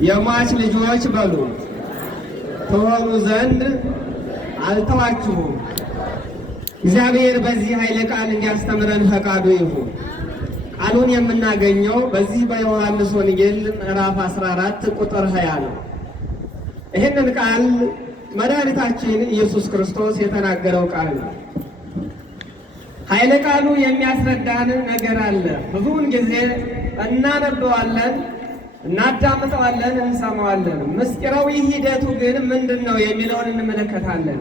የሟች ልጆች በሉ ትሆኑ ዘንድ አልተዋችሁም። እግዚአብሔር በዚህ ኃይለ ቃል እንዲያስተምረን ፈቃዱ ይሁን። ቃሉን የምናገኘው በዚህ በዮሐንስ ወንጌል ምዕራፍ 14 ቁጥር 20 ነው። ይህንን ቃል መድኃኒታችን ኢየሱስ ክርስቶስ የተናገረው ቃል ነው። ኃይለ ቃሉ የሚያስረዳን ነገር አለ። ብዙውን ጊዜ እናነበዋለን፣ እናዳምጠዋለን፣ እንሰማዋለን። ምስጢራዊ ሂደቱ ግን ምንድን ነው የሚለውን እንመለከታለን።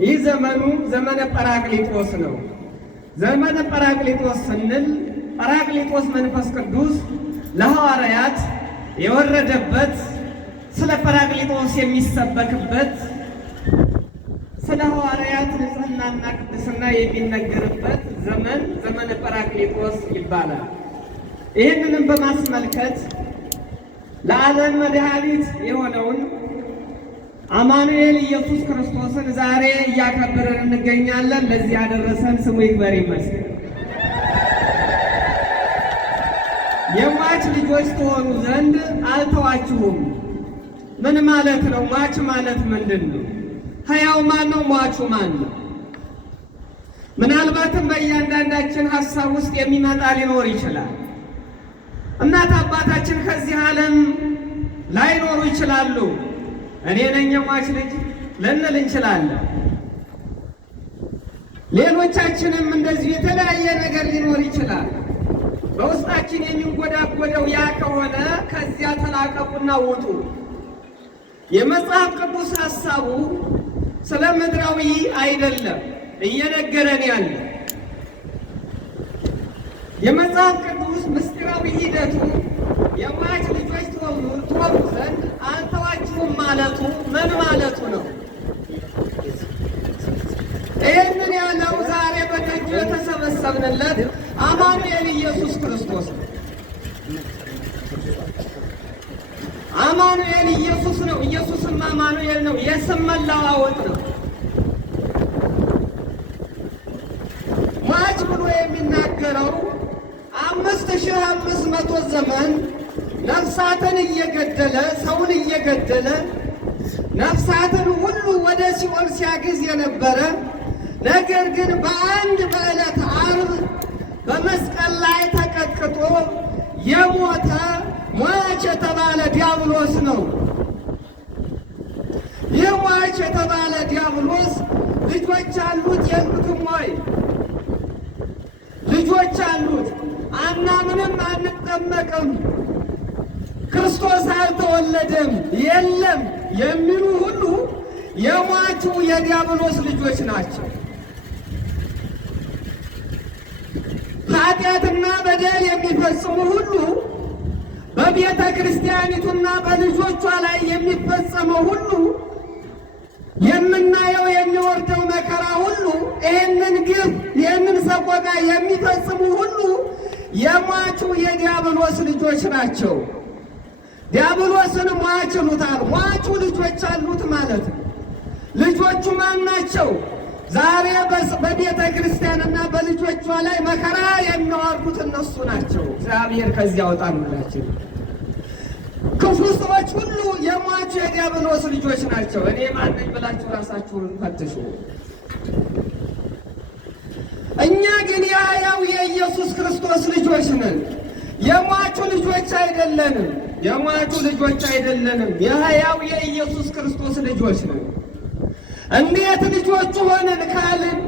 ይህ ዘመኑ ዘመነ ጰራቅሊጦስ ነው። ዘመነ ጰራቅሊጦስ ስንል ጰራቅሊጦስ መንፈስ ቅዱስ ለሐዋርያት የወረደበት፣ ስለ ጰራቅሊጦስ የሚሰበክበት፣ ስለ ሐዋርያት ንጽሕናና ቅድስና የሚነገርበት ዘመን ዘመነ ጰራቅሊጦስ ይባላል። ይህንንም በማስመልከት ለዓለም መድኃኒት የሆነውን አማኑኤል ኢየሱስ ክርስቶስን ዛሬ እያከበርን እንገኛለን። ለዚህ ያደረሰን ስሙ ይክበር ይመስገን። የሟች ልጆች ትሆኑ ዘንድ አልተዋችሁም። ምን ማለት ነው? ሟች ማለት ምንድን ነው? ሕያው ማን ነው? ሟቹ ማን ነው? ምናልባትም በእያንዳንዳችን ሀሳብ ውስጥ የሚመጣ ሊኖር ይችላል። እናት አባታችን ከዚህ ዓለም ላይኖሩ ይችላሉ። እኔ ነኝ የሟች ልጅ ልንል እንችላለን። ሌሎቻችንም እንደዚሁ የተለያየ ነገር ሊኖር ይችላል። በውስጣችን የሚንጎዳጎደው ያ ከሆነ ከዚያ ተላቀቁና ውጡ። የመጽሐፍ ቅዱስ ሐሳቡ ስለ ምድራዊ አይደለም እየነገረን ያለ። የመጽሐፍ ቅዱስ ምስጢራዊ ሂደቱ የሟች ልጆች ትሆኑ ዘንድ አልተዋችሁም ማለቱ ምን ማለቱ ነው? ይህንን ያለው ዛሬ በደጁ የተሰበሰብንለት አማኑኤል ኢየሱስ ክርስቶስ ነው። አማኑኤል ኢየሱስ ነው። ኢየሱስም አማኑኤል ነው። የስም መለዋወጥ ነው። ሟች ብሎ የሚናገረው 5500 ዘመን ነፍሳትን እየገደለ ሰውን እየገደለ ነፍሳትን ሁሉ ወደ ሲኦል ሲያግዝ የነበረ ነገር ግን በአንድ በዕለተ ዓርብ በመስቀል ላይ ተቀጥቅጦ የሞተ ሟች የተባለ ዲያብሎስ ነው። ይህ ሟች የተባለ ዲያብሎስ ልጆች አሉት የሉትም ወይ? ልጆች አሉት። አናምንም፣ አንጠመቅም፣ ክርስቶስ አልተወለደም፣ የለም የሚሉ ሁሉ የሟቹ የዲያብሎስ ልጆች ናቸው። ኃጢአትና በደል የሚፈጽሙ ሁሉ በቤተ ክርስቲያኒቱና በልጆቿ ላይ የሚፈጸመው ሁሉ የምናየው የሚወርደው መከራ ሁሉ ይህንን ግፍ ይህንን ሰቆቃ የሚፈጽሙ ሁሉ የሟቹ የዲያብሎስ ልጆች ናቸው። ዲያብሎስን ሟች ይሉታል። ሟቹ ልጆች አሉት ማለት ነው። ልጆቹ ማን ናቸው? ዛሬ በቤተ ክርስቲያንና በልጆቿ ላይ መከራ የሚያወርዱት እነሱ ናቸው። እግዚአብሔር ከዚህ ያውጣን ሁላችን። ክፉ ሰዎች ሁሉ የሟቹ የዲያብሎስ ልጆች ናቸው። እኔ ማን ነኝ ብላችሁ ራሳችሁን ፈትሹ። እኛ ግን የሕያው የኢየሱስ ክርስቶስ ልጆች ነን። የሟቹ ልጆች አይደለንም። የሟቹ ልጆች አይደለንም። የሕያው የኢየሱስ ክርስቶስ ልጆች ነን። እንዴት ልጆቹ ሆንን ካልን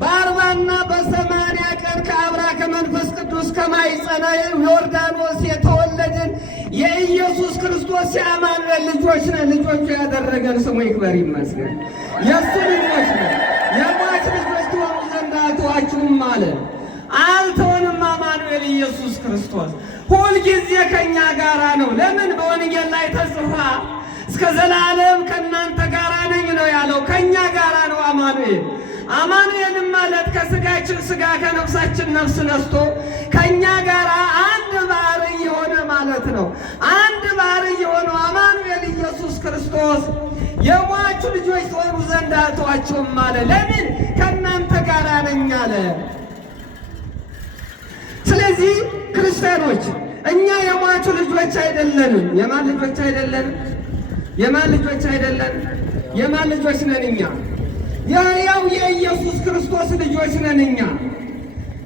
በ40ና በ80 ቀን ከአብራ ከመንፈስ ቅዱስ ከማኅፀነ ዮርዳኖስ የተወለድን የኢየሱስ ክርስቶስ የአማኑኤል ልጆች ነን። ልጆቹ ያደረገን ስሙ ይክበር ይመስገን። የእሱ ልጆች ነን። የሟች ልጆች ትሆኑ ዘንድ አልተዋችሁም አለ። አልተወንም። አማኑኤል ኢየሱስ ክርስቶስ ሁልጊዜ ከእኛ ጋራ ነው። ለምን? በወንጌል ላይ ተጽፏ እስከ ዘላለም ከእናንተ ጋራ ነኝ ነው ያለው። ከእኛ ጋራ ነው አማኑኤል። አማኑኤልም ማለት ከስጋችን ስጋ ከነፍሳችን ነፍስ ነስቶ ከእኛ ጋር አንድ ባሕርይ የሆነ ማለት ነው። አንድ ባሕርይ የሆነው አማኑኤል ኢየሱስ ክርስቶስ የሟቹ ልጆች ትሆኑ ዘንድ አልተዋችሁም አለ። ለምን? ከእናንተ ጋር ነኝ አለ። ስለዚህ ክርስቲያኖች እኛ የሟቹ ልጆች አይደለንም። የማን ልጆች አይደለንም? የማን ልጆች አይደለንም? የማን ልጆች ነን እኛ? የሕያው የኢየሱስ ክርስቶስ ልጆች ነን እኛ።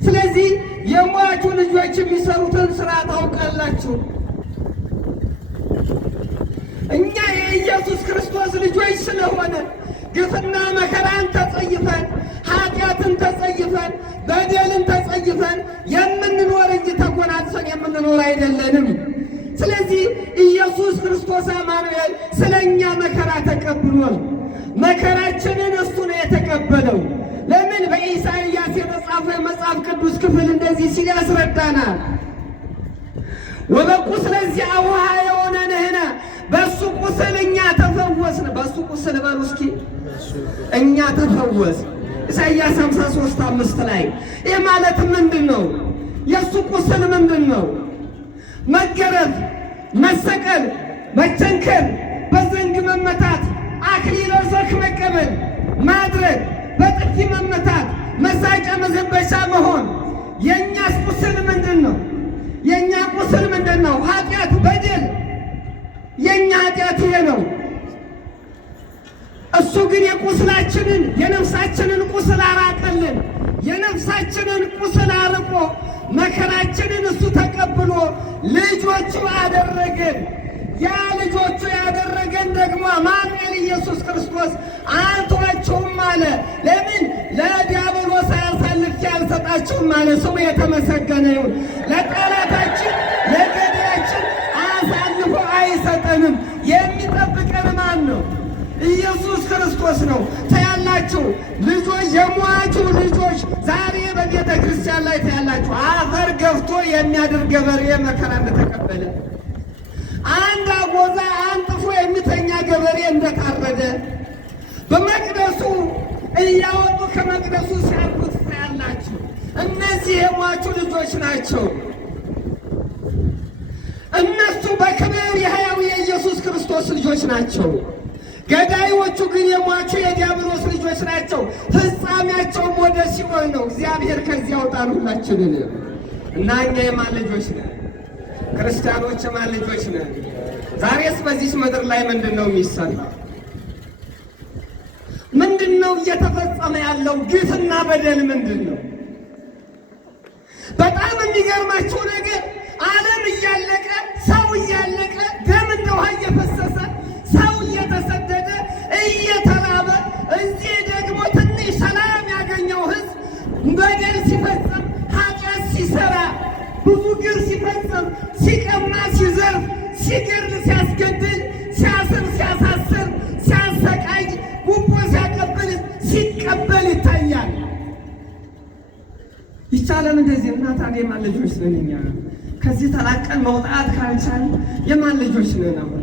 ስለዚህ የሟቹ ልጆች የሚሰሩትን ሥራ ታውቃላችሁ። እኛ የኢየሱስ ክርስቶስ ልጆች ስለሆነ ግፍና መከራን ተጸይፈን ኃጢአትን ተጸይፈን በደልን ተጸይፈን የምንኖር እንጂ ተጎናጽፈን የምንኖር አይደለንም። ስለዚህ ኢየሱስ ክርስቶስ አማኑኤል ስለ እኛ መከራ ተቀብሏል። መከራችንን እሱ ነው የተቀበለው። ለምን? በኢሳይያስ የተጻፈው የመጽሐፍ ቅዱስ ክፍል እንደዚህ ሲል ያስረዳናል። ወበቁስለ ዚአሁ የሆነ ነህነ፣ በሱ ቁስል እኛ ተፈወስን። በሱ ቁስል በሉ እስኪ እኛ ተፈወስን። ኢሳይያስ 53:5 ላይ ይህ ማለት ምንድን ነው? የእሱ ቁስል ምንድን ነው? መገረፍ፣ መሰቀል፣ መቸንከር፣ በዘንግ መመታት፣ አክሊለ ሦክ መቀበል፣ ማድረግ፣ በጥፊ መመታት፣ መሳጫ መዘበቻ መሆን። የእኛስ ቁስል ምንድን ነው? የእኛ ቁስል ምንድን ነው? ኃጢአት፣ በደል። የእኛ ኃጢአት ይሄ ነው። እሱ ግን የቁስላችንን የነፍሳችንን ቁስል አራቀልን። የነፍሳችንን ቁስል አርቆ መከራችንን እሱ ተቀብሎ ልጆቹ አደረገን። ያ ልጆቹ ያደረገን ደግሞ አማኑኤል ኢየሱስ ክርስቶስ አንተዋችሁም አለ። ለምን? ለዲያብሎስ አሳልፌ አልሰጣችሁም አለ። ስሙ የተመሰገነ ይሁን። ለጠላታችን ለገዳያችን አሳልፎ አይሰጠንም። የሚጠብቀን ማን ነው? ኢየሱስ ክርስቶስ ነው። ታያላችሁ ልጆች፣ የሟቹ ልጆች ዛሬ በቤተ ክርስቲያን ላይ ታያላችሁ። አፈር ገፍቶ የሚያድር ገበሬ መከራ እንደተቀበለ፣ አንድ አጎዛ አንጥፎ የሚተኛ ገበሬ እንደታረደ፣ በመቅደሱ እያወጡ ከመቅደሱ ሲያርጉት ታያላችሁ። እነዚህ የሟቹ ልጆች ናቸው። እነሱ በክብር የሕያው የኢየሱስ ክርስቶስ ልጆች ናቸው። ገዳዮቹ ግን የሟቹ የዲያብሎስ ልጆች ናቸው። ፍጻሜያቸውም ወደ ሲኦል ነው። እግዚአብሔር ከዚህ ያውጣን ሁላችንን። እና እኛ የማን ልጆች ነን? ክርስቲያኖች የማን ልጆች ነን? ዛሬስ በዚህ ምድር ላይ ምንድን ነው የሚሰራው? ምንድን ነው እየተፈጸመ ያለው ግፍና በደል ምንድን ነው? በጣም የሚገርማችሁ ነገር ዓለም እያለቀ፣ ሰው እያለቀ፣ ደም እንደ ውሃ እየፈሰሰ፣ ሰው እየተሰደደ እየተራበ፣ እዚህ ደግሞ ትንሽ ሰላም ያገኘው ሕዝብ በደል ሲፈጽም፣ ኃጢአት ሲሰራ፣ ብዙ ግፍ ሲፈጽም፣ ሲቀማ፣ ሲዘርፍ፣ ሲገድል፣ ሲያስገድል፣ ሲያስር፣ ሲያሳስር፣ ሲያሰቃይ፣ ጉቦ ሲያቀብል፣ ሲቀበል ይታያል። ይቻለን እንደዚህ? እና ታዲያ የማን ልጆች ነን እኛ? ከዚህ ተላቀን መውጣት ካልቻል የማን ልጆች ነን? አሁን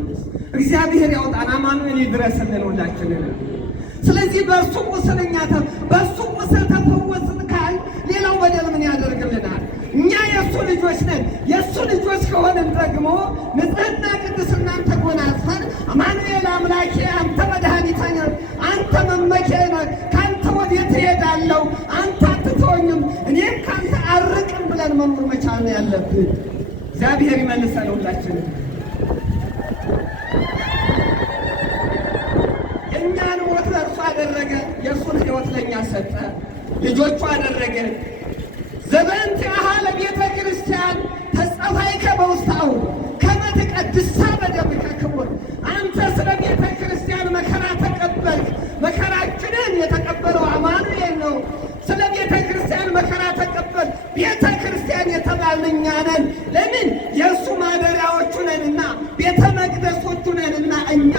እግዚአብሔር ያውጣን፣ አማኑኤል ይድረስልን ሁላችንን። ስለዚህ በእሱ ቁስል እኛ በእሱ ቁስል ተፈወስን ካል ሌላው በደል ምን ያደርግልናል? እኛ የእሱ ልጆች ነን። የእሱ ልጆች ከሆንን ደግሞ ንጽሕና ቅድስናን ተጎናጽፈን አማኑኤል አምላኬ አንተ መድኃኒቴ ነህ፣ አንተ መመኪያዬ ነህ፣ ከአንተ ወዴት እሄዳለሁ? አንተ አትተወኝም፣ እኔም ከአንተ አርቅም ብለን መኖር መቻል ነው ያለብን። እግዚአብሔር ይመልሰን ሁላችንን። የእኛን ሞት ለእርሱ አደረገ፣ የእሱን ሕይወት ለእኛ ሰጠ፣ ልጆቹ አደረገ። ዘበንቲአሃ ለቤተ ክርስቲያን ተጸፋይከ በውስጣሁ ከመ ትቀድሳ በደምከ ክቡር። አንተ ስለ ቤተ ክርስቲያን መከራ ተቀበልክ። መከራችንን የተቀበለው አማኑኤል ነው። ስለ ቤተ ክርስቲያን መከራ ተቀበል። ቤተ ክርስቲያን የተባልን እኛ ነን። ለምን? የእሱ ማደሪያዎቹ ነንና፣ ቤተ መቅደሶቹ ነንና። እኛ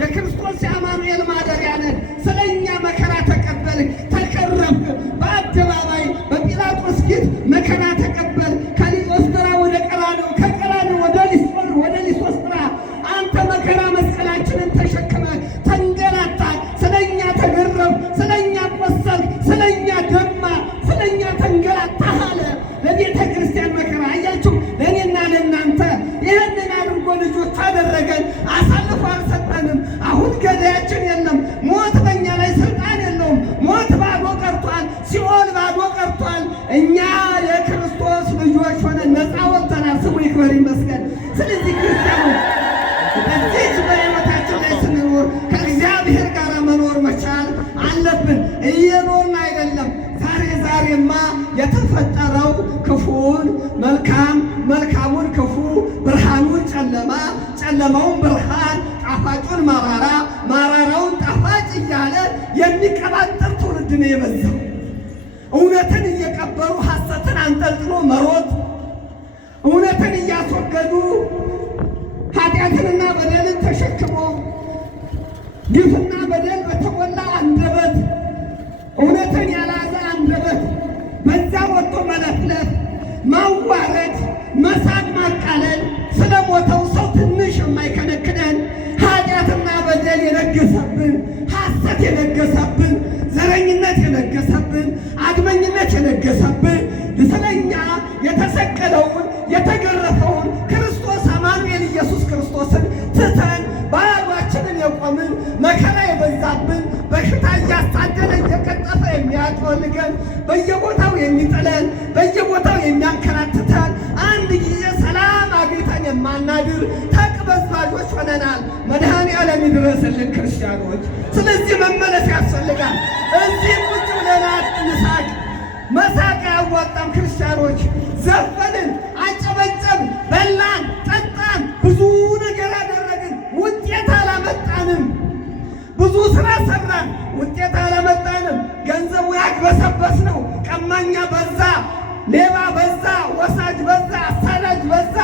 የክርስቶስ የአማኑኤል ማደሪያ ነን። ስለ እኛ መከራ ተቀበል፣ ተቀረብክ። በአደባባይ በጲላጦስ ፊት መከራ ተቀበል። ከሊጦስጥራ ወደ ቀራንዮ፣ ከቀራንዮ ወደ ሊሶስጥራ አንተ ያኔማ የተፈጠረው ክፉን መልካም፣ መልካሙን ክፉ፣ ብርሃኑን ጨለማ፣ ጨለማውን ብርሃን፣ ጣፋጩን መራራ፣ መራራውን ጣፋጭ እያለ የሚቀባጠር ትውልድ ነው የበዛው። እውነትን እየቀበሩ ሐሰትን አንጠልጥሎ መሮጥ፣ እውነትን እያስወገዱ ኃጢአትንና በደልን ተሸክሞ ግፍና በደል በተሞላ አንደበት፣ እውነትን ያላዘ አንደበት በዛ ወጥቶ መለፍለፍ፣ ማዋረድ፣ መሳቅ፣ ማቃለል፣ ስለ ሞተው ሰው ትንሽ የማይከነክነን ኃጢአትና በደል የነገሰብን፣ ሐሰት የነገሰብን፣ ዘረኝነት የነገሰብን፣ አድመኝነት የነገሰብን ስለኛ የተሰቀለውን የተገረፈውን ክርስቶስ አማኑኤል ኢየሱስ ክርስቶስን ትተን ባዷችንን የቆምን መከራ የበዛብን በሽታ እያሳደደ እየቀጠፈ የሚያጠወልገን በየቦታው የሚጥለን በየቦታው የሚያንከራትተን አንድ ጊዜ ሰላም አግኝተን የማናድር ተቅበዝባዦች ሆነናል። መድኃኔዓለም ይድረስልን ክርስቲያኖች። ስለዚህ መመለስ ያስፈልጋል። እዚህ ቁጭ ብለናል እንሳቅ። መሳቅ አያዋጣም ክርስቲያኖች። ዘፈንን፣ አጨበጨብን፣ በላን፣ ጠጣን፣ ብዙ ነገር አደረግን፣ ውጤት አላመጣንም። ብዙ ስራ ሰራን፣ ውጤት አላመጣንም። ገንዘቡ ያግበሰበስ ነው። ቀማኛ በዛ፣ ሌባ በዛ፣ ወሳጅ በዛ፣ አሳዳጅ በዛ።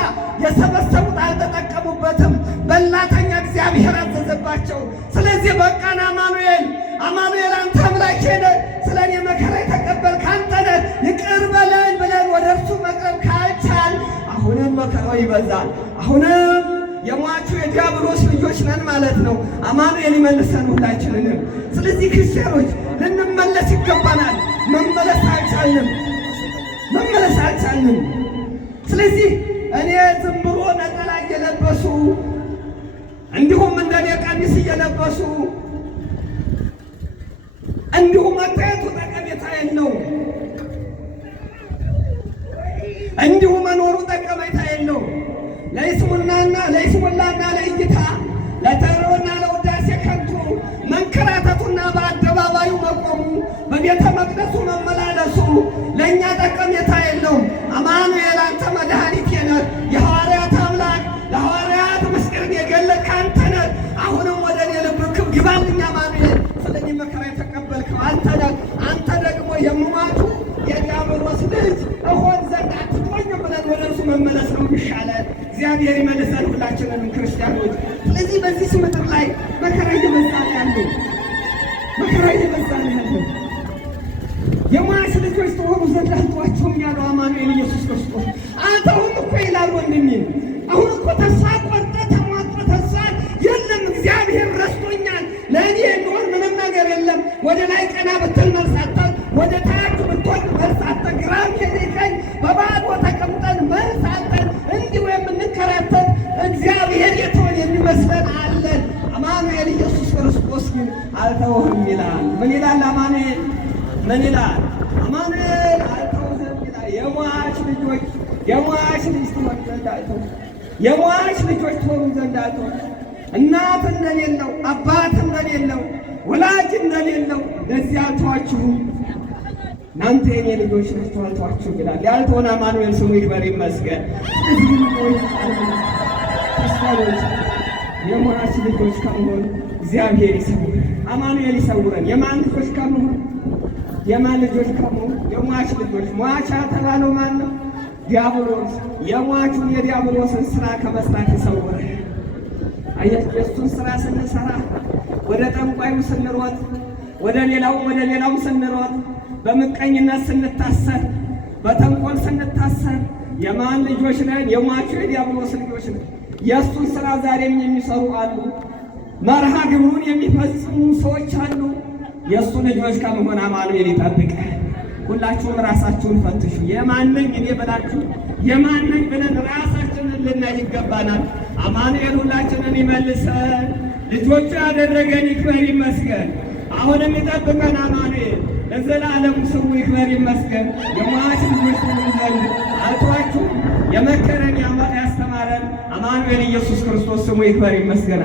የሰበሰቡት አልተጠቀሙበትም። በላተኛ እግዚአብሔር አዘዘባቸው። ስለዚህ በቃን። አማኑኤል አማኑኤል አንተ አምላኬ ነህ፣ ስለ እኔ መከራ የተቀበልክ አንተ ነህ፣ ይቅር በለኝ ብለን ወደ እርሱ መቅረብ ካልቻል አሁንም መከራው ይበዛል። አሁንም የሟቹ የዲያብሎስ ልጆች ነን ማለት ነው። አማኑኤል ይመልሰን ሁላችንንም። ስለዚህ ክርስቲያኖች ልንመለስ ይገባናል። መመለስ አልቻልንም። ስለዚህ እኔ ዝም ብሎ ነጠላ እየለበሱ እንዲሁም እንደኔ ቀሚስ እየለበሱ እንዲሁ መታየቱ ጠቀሜታ የለው፣ እንዲሁ መኖሩ ጠቀሜታ የለው። ለይስሙላና ለእይታ ለተሮና ለውዳሴ ከንቱ መንከራተቱና በአደባባዩ መቆሙ በቤተ መቅደሱ መመላለሱ ለእኛ ጠቀሜታ የለውም። አማኑኤል አንተ መድኃኒቴ ነህ፣ የሐዋርያት አምላክ ለሐዋርያት ምስጢርን የገለጥክ አንተ ነህ። አሁንም ወደ እኔ ልብ ግባልኝ አማኑኤል፣ ስለኔ መከራ የተቀበልከው አንተ ነህ። አንተ ደግሞ የሟቹ የዲያብሎስ ልጅ እሆን ዘንድ አትቆኝም ብለን ወደ እርሱ መመለስ ነው የሚሻለን። እግዚአብሔር ይመልሰን ሁላችንንም ክርስቲያኖች። ስለዚህ በዚህ ምድር ላይ መከራ እየበዛ ነው ያለው። የሟች ልጆች ተሆኑ ዘንድ አልተዋችሁም ያለው አማኑኤል ኢየሱስ ክርስቶስ። አንተ አሁን እኮ ይላል ወንድሜ፣ አሁን እኮ ተስፋ ቆርጠህ ተሟጦ ተስፋ የለም፣ እግዚአብሔር ረስቶኛል፣ ለእኔ የሚሆን ምንም ነገር የለም። ወደ ላይ ቀና ብትል መልስ አጣን፣ ወደ ታች ብትወድ መልስ አጣን፣ ግራም ቀኝ በባዶ ተቀምጠን መልስ አጣን። እንዲሁ የምንከራተት እግዚአብሔር የተወን የሚመስለን አለን። አማኑኤል ኢየሱስ ክርስቶስ ግን አልተውህም ይላል። ምን ይላል አማኑኤል? ምን ይላል አማኑኤል? አልተውህም ይላል። የሟች ልጆች የሟች ልጅ ትሆኑ ዘንድ አልተውህም፣ የሟች ልጆች ትሆኑ ዘንድ አልተውህም። እናት እንደሌለው አባት እንደሌለው ወላጅ እንደሌለው እንደዚህ አልተዋችሁም። እናንተ የኔ ልጆች ናችሁ አልተዋችሁም ይላል። ያልተሆነ አማኑኤል ስሙ ይክበር ይመስገን። ክርስቲያኖች የሟች ልጆች ከመሆን እግዚአብሔር ይሰውረን፣ አማኑኤል ይሰውረን። የማን ልጆች ከመሆን? የማን ልጆች ከመሆን? የሟች ልጆች። ሟች የተባለው ማን ነው? ዲያብሎስ። የሟቹን የዲያብሎስን ስራ ከመስራት ይሰውረን። የእሱን ስራ ስንሰራ ወደ ጠንቋዩ ስንሮጥ፣ ወደ ሌላው ስንሮጥ፣ በምቀኝነት ስንታሰር፣ በተንኮል ስንታሰር የማን ልጆች ነን? የሟቹ የዲያብሎስ ልጆች ነን። የእሱን ስራ ዛሬም የሚሰሩ አሉ። መርሃ ግብሩን የሚፈጽሙ ሰዎች አሉ። የእሱ ልጆች ከመሆን አማኑኤል ይጠብቃል። ሁላችሁም ራሳችሁን ፈትሹ። የማነኝ እኔ ብላችሁ የማነኝ ብለን ራሳችንን ልናይ ይገባናል። አማኑኤል ሁላችንን ይመልሰን። ልጆቹ ያደረገን ይክበር ይመስገን። አሁንም ይጠብቀን አማኑኤል ለዘላለሙ ስሙ ይክበር ይመስገን። የሟች ልጆች ዘንድ አልተዋችሁም። የመከረን ያስተማረን አማኑኤል ኢየሱስ ክርስቶስ ስሙ ይክበር ይመስገን።